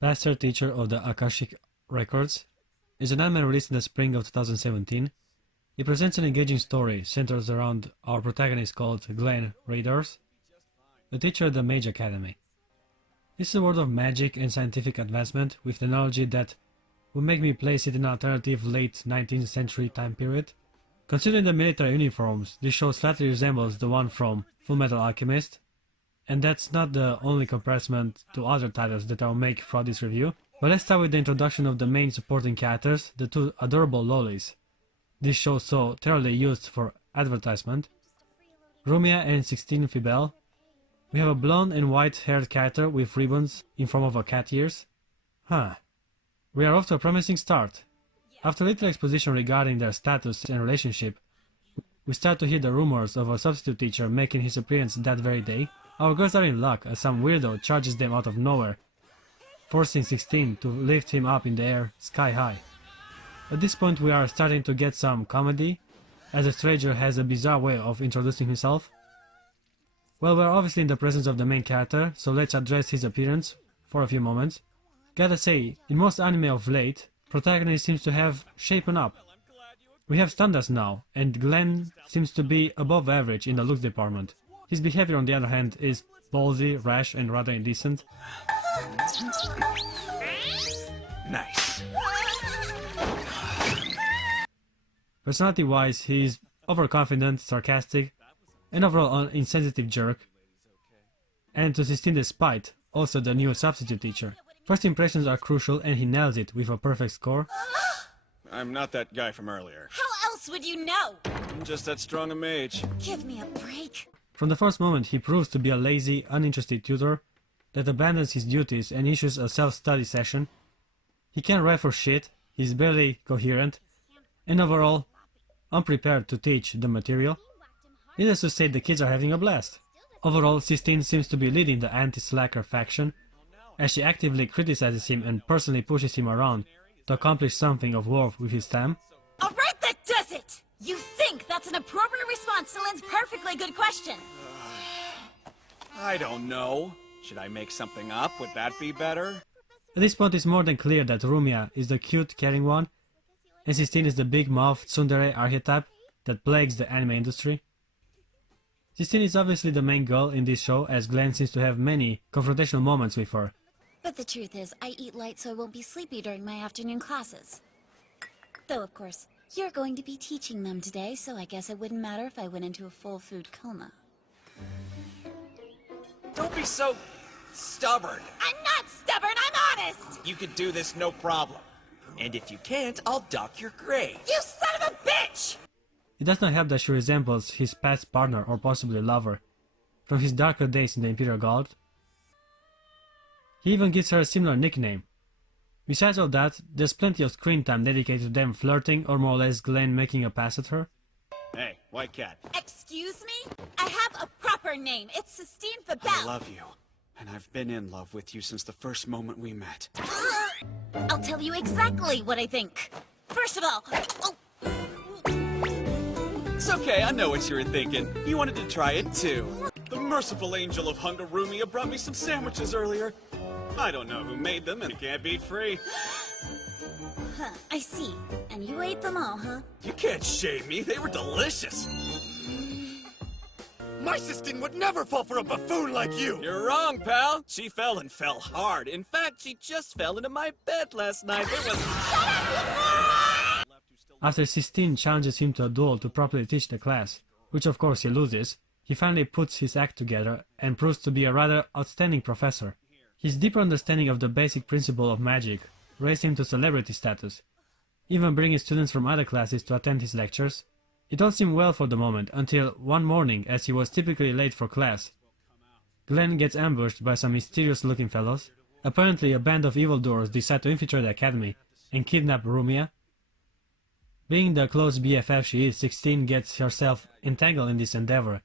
Master Teacher of the Akashic Records is an anime released in the spring of 2017. It presents an engaging story centered around our protagonist called Glenn Raiders, the teacher at the Mage Academy. This is a world of magic and scientific advancement with technology that would make me place it in an alternative late 19th century time period. Considering the military uniforms, this show slightly resembles the one from Fullmetal Alchemist, and that's not the only comparison to other titles that I'll make throughout this review. But let's start with the introduction of the main supporting characters, the two adorable lolis. This show so thoroughly used for advertisement. Rumia and 16 Fibel. We have a blonde and white-haired character with ribbons in form of a cat ears. We are off to a promising start. After little exposition regarding their status and relationship, we start to hear the rumors of a substitute teacher making his appearance that very day. Our girls are in luck as some weirdo charges them out of nowhere, forcing 16 to lift him up in the air sky high. At this point we are starting to get some comedy, as the stranger has a bizarre way of introducing himself. Well, we're obviously in the presence of the main character, so let's address his appearance for a few moments. Gotta say, in most anime of late, protagonist seems to have shapen up. We have standards now, and Glenn seems to be above average in the looks department. His behavior, on the other hand, is ballsy, rash, and rather indecent. Nice. Personality-wise, he is overconfident, sarcastic, and overall an insensitive jerk. And to 16 despite, also the new substitute teacher. First impressions are crucial and he nails it with a perfect score. I'm not that guy from earlier. How else would you know? I'm just that strong a mage. Give me a break. From the first moment he proves to be a lazy, uninterested tutor that abandons his duties and issues a self-study session. He can't write for shit, he's barely coherent, and overall, unprepared to teach the material. Needless to say, the kids are having a blast. Overall, 16 seems to be leading the anti-slacker faction, as she actively criticizes him and personally pushes him around to accomplish something of worth with his time. Alright, that does it! You think that's an appropriate response to Lynn's perfectly good question? I don't know. Should I make something up? Would that be better? At this point it's more than clear that Rumia is the cute, caring one, and 16 is the big-mouthed tsundere archetype that plagues the anime industry. 16 is obviously the main girl in this show, as Glenn seems to have many confrontational moments with her. But the truth is, I eat light so I won't be sleepy during my afternoon classes. Though, of course, you're going to be teaching them today, so I guess it wouldn't matter if I went into a full food coma. Don't be so stubborn. I'm not stubborn, I'm honest! You could do this no problem. And if you can't, I'll dock your grade. You son of a bitch! It does not help that she resembles his past partner or possibly lover from his darker days in the Imperial Guard. He even gives her a similar nickname. Besides all that, there's plenty of screen time dedicated to them flirting or more or less Glenn making a pass at her. Hey, white cat. Excuse me? I have a proper name. It's Sistine Fabel. I love you. And I've been in love with you since the first moment we met. I'll tell you exactly what I think. First of all, It's okay, I know what you were thinking. You wanted to try it too. The merciful angel of hunger, Rumia, brought me some sandwiches earlier. I don't know who made them, and you can't be free. Huh, I see. And you ate them all, huh? You can't shame me, they were delicious. My Sistine would never fall for a buffoon like you! You're wrong, pal. She fell and fell hard. In fact, she just fell into my bed last night. It was... After 16 challenges him to a duel to properly teach the class, which of course he loses, he finally puts his act together and proves to be a rather outstanding professor. His deeper understanding of the basic principle of magic raised him to celebrity status, even bringing students from other classes to attend his lectures. It all seemed well for the moment, until one morning, as he was typically late for class, Glenn gets ambushed by some mysterious-looking fellows. Apparently a band of evildoers decide to infiltrate the academy and kidnap Rumia. Being the close BFF she is, 16 gets herself entangled in this endeavor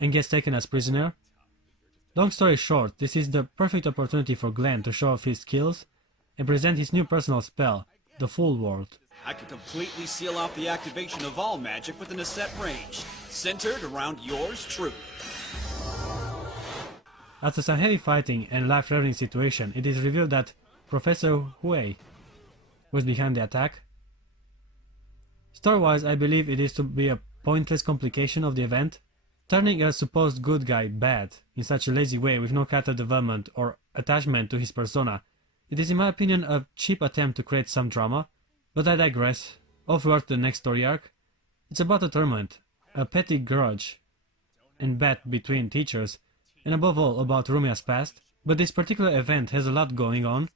and gets taken as prisoner. Long story short, this is the perfect opportunity for Glenn to show off his skills and present his new personal spell, the Full World. I could completely seal off the activation of all magic within a set range, centered around yours truly. After some heavy fighting and life-threatening situation, it is revealed that Professor Hui was behind the attack. Story-wise, I believe it is to be a pointless complication of the event, turning a supposed good guy bad in such a lazy way with no character development or attachment to his persona. It is in my opinion a cheap attempt to create some drama, but I digress. Off towards the next story arc. It's about a tournament, a petty grudge and bet between teachers, and above all about Rumia's past, but this particular event has a lot going on.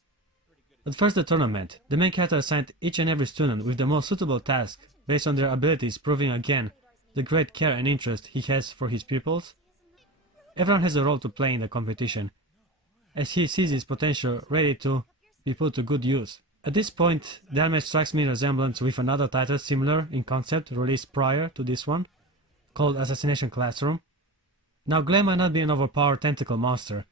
At first the tournament, the main character assigned each and every student with the most suitable task based on their abilities, proving again the great care and interest he has for his pupils. Everyone has a role to play in the competition, as he sees his potential ready to be put to good use. At this point, the anime strikes me in resemblance with another title similar in concept released prior to this one, called Assassination Classroom. Now Glenn might not be an overpowered tentacle monster,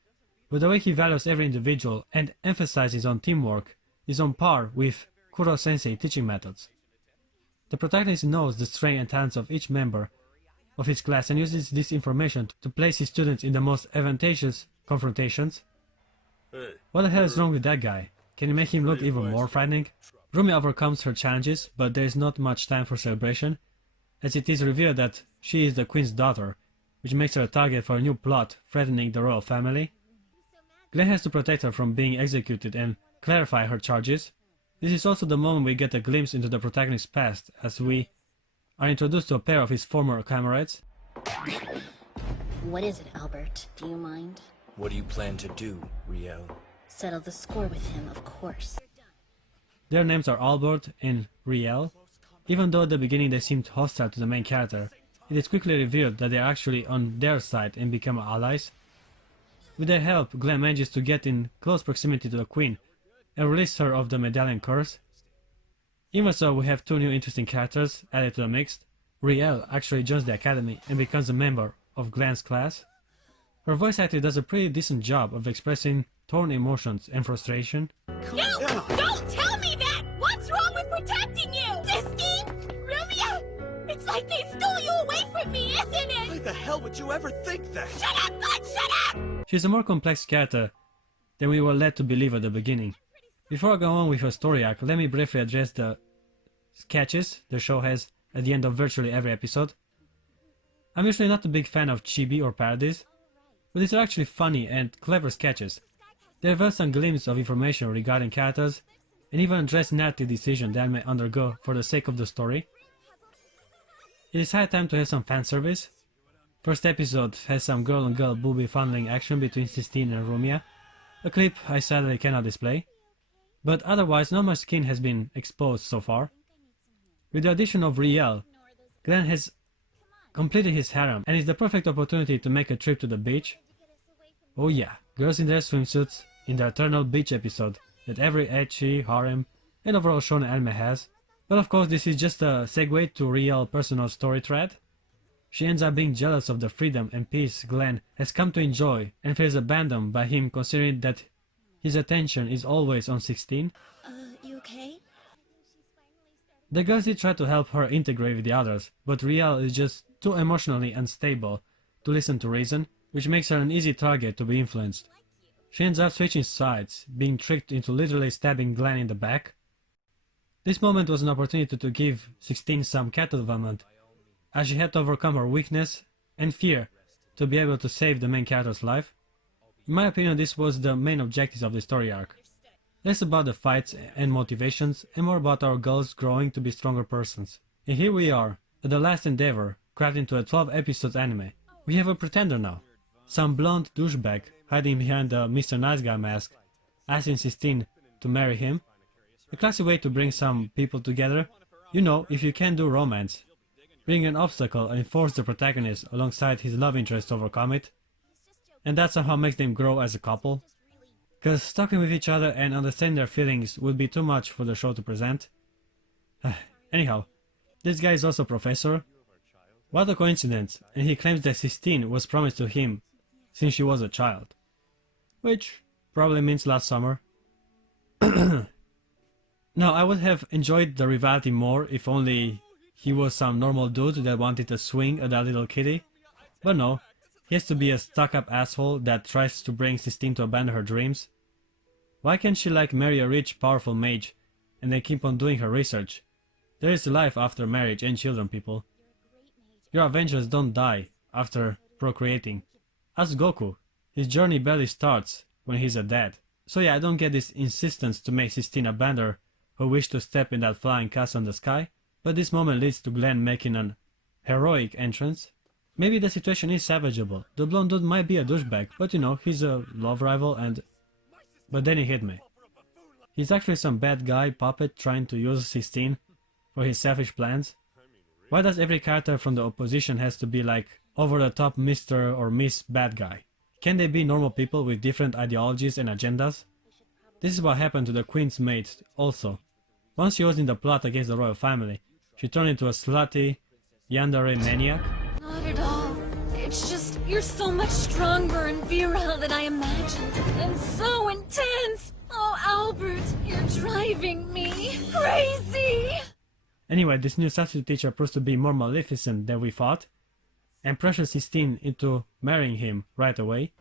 but the way he values every individual and emphasizes on teamwork is on par with Kuro-sensei teaching methods. The protagonist knows the strengths and talents of each member of his class and uses this information to place his students in the most advantageous confrontations. What the hell is wrong with that guy? Can you make him look even more frightening? Rumi overcomes her challenges, but there is not much time for celebration, as it is revealed that she is the queen's daughter, which makes her a target for a new plot threatening the royal family. Glenn has to protect her from being executed and clarify her charges. This is also the moment we get a glimpse into the protagonist's past, as we are introduced to a pair of his former comrades. What is it, Albert? Do you mind? What do you plan to do, Riel? Settle the score with him, of course. Their names are Albert and Riel. Even though at the beginning they seemed hostile to the main character, it is quickly revealed that they are actually on their side and become allies. With their help, Glenn manages to get in close proximity to the queen and release her of the medallion curse. Even so, we have two new interesting characters added to the mix. Riel actually joins the academy and becomes a member of Glenn's class. Her voice actor does a pretty decent job of expressing torn emotions and frustration. No! Don't tell me that! What's wrong with protecting you? Sistine? Rumia? It's like they stole you away from me, isn't it? Why the hell would you ever think that? Shut up, bud! Shut up! She's a more complex character than we were led to believe at the beginning. Before I go on with her story arc, let me briefly address the sketches the show has at the end of virtually every episode. I'm usually not a big fan of chibi or parodies, but these are actually funny and clever sketches. They reveal some glimpses of information regarding characters, and even address narrative decisions that may undergo for the sake of the story. It is high time to have some fan service. First episode has some girl-on-girl booby funneling action between Sistine and Rumia, a clip I sadly cannot display, but otherwise not much skin has been exposed so far. With the addition of Riel, Glenn has completed his harem and is the perfect opportunity to make a trip to the beach. Oh yeah, girls in their swimsuits in the eternal beach episode that every ecchi, harem, and overall shonen anime has. But of course this is just a segue to Riel's personal story thread. She ends up being jealous of the freedom and peace Glenn has come to enjoy and feels abandoned by him, considering that his attention is always on 16. You okay? The girls did try to help her integrate with the others, but Riel is just too emotionally unstable to listen to reason, which makes her an easy target to be influenced. She ends up switching sides, being tricked into literally stabbing Glenn in the back. This moment was an opportunity to give 16 some character development, as she had to overcome her weakness and fear to be able to save the main character's life. In my opinion, this was the main objective of the story arc. Less about the fights and motivations, and more about our girls growing to be stronger persons. And here we are, at the last endeavor, crafted into a 12-episode anime. We have a pretender now. Some blonde douchebag hiding behind the Mr. Nice Guy mask, asking Sistine to marry him. A classy way to bring some people together. You know, if you can't do romance, bring an obstacle and force the protagonist alongside his love interest to overcome it. And that somehow makes them grow as a couple. Cause talking with each other and understanding their feelings would be too much for the show to present. Anyhow, this guy is also a professor. What a coincidence, and he claims that Sistine was promised to him since she was a child. Which probably means last summer. No, I would have enjoyed the rivalry more if only he was some normal dude that wanted to swing at that little kitty. But no, he has to be a stuck-up asshole that tries to bring Sistine to abandon her dreams. Why can't she like marry a rich, powerful mage and then keep on doing her research? There is life after marriage and children, people. Your Avengers don't die after procreating. Ask Goku. His journey barely starts when he's a dad. So yeah, I don't get this insistence to make Sistine abandon her wish to step in that flying castle in the sky, but this moment leads to Glenn making an heroic entrance. Maybe the situation is savageable. The blonde dude might be a douchebag, but you know, he's a love rival and... But then he hit me. He's actually some bad guy puppet trying to use Sistine for his selfish plans. Why does every character from the opposition has to be like over-the-top Mr. or Miss Bad Guy? Can they be normal people with different ideologies and agendas? This is what happened to the Queen's maid also. Once she was in the plot against the royal family, she turned into a slutty, yandere maniac. Not at all. It's just, you're so much stronger and virile than I imagined. And so intense! Oh, Albert, you're driving me crazy! Anyway, this new substitute teacher proves to be more maleficent than we thought, and pressures Sistine into marrying him right away.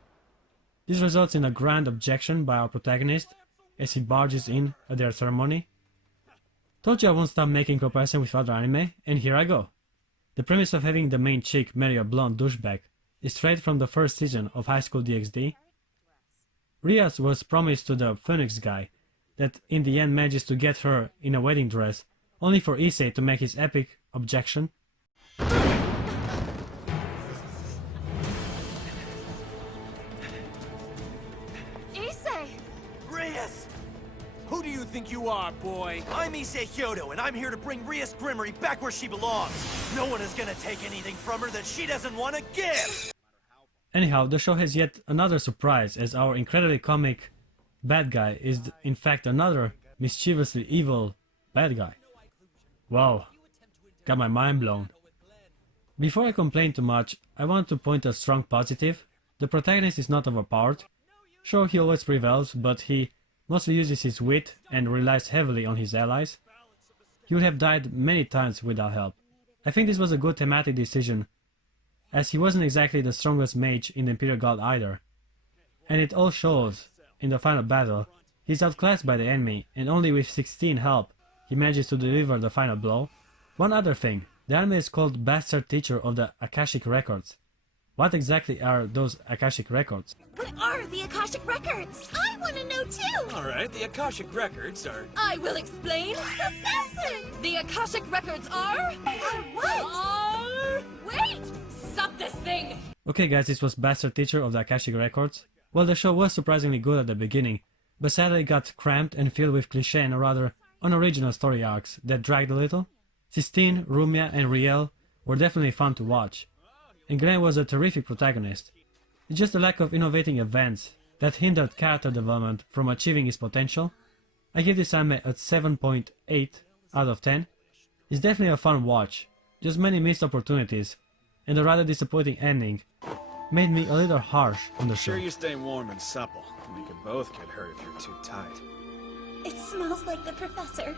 This results in a grand objection by our protagonist as he barges in at their ceremony. Told you I won't stop making comparison with other anime, and here I go. The premise of having the main chick marry a blonde douchebag is straight from the first season of High School DxD. Rias was promised to the Phoenix guy that in the end manages to get her in a wedding dress, only for Issei to make his epic objection. Issei! Reyes! Who do you think you are, boy? I'm Issei Hyodo, and I'm here to bring Reyes Grimmery back where she belongs. No one is gonna take anything from her that she doesn't want to give! Anyhow, the show has yet another surprise, as our incredibly comic bad guy is in fact another mischievously evil bad guy. Wow, got my mind blown. Before I complain too much, I want to point a strong positive. The protagonist is not overpowered. Sure, he always prevails, but he mostly uses his wit and relies heavily on his allies. He would have died many times without help. I think this was a good thematic decision, as he wasn't exactly the strongest mage in the Imperial Guard either. And it all shows in the final battle. He's outclassed by the enemy, and only with 16 help he manages to deliver the final blow. One other thing, the anime is called Bastard Teacher of the Akashic Records. What exactly are those Akashic Records? What are the Akashic Records? I want to know too! Alright, the Akashic Records are... I will explain. Professor! The Akashic Records are... What? Wait! Stop this thing! Okay guys, this was Bastard Teacher of the Akashic Records. Well, the show was surprisingly good at the beginning, but sadly got cramped and filled with cliché and rather unoriginal story arcs that dragged a little. Sistine, Rumia and Riel were definitely fun to watch, and Glenn was a terrific protagonist. It's just a lack of innovating events that hindered character development from achieving its potential. I give this anime a 7.8 out of 10. It's definitely a fun watch, just many missed opportunities, and a rather disappointing ending made me a little harsh on the show. Sure you stay warm and supple. We could both get hurt if you're too tight. It smells like the professor.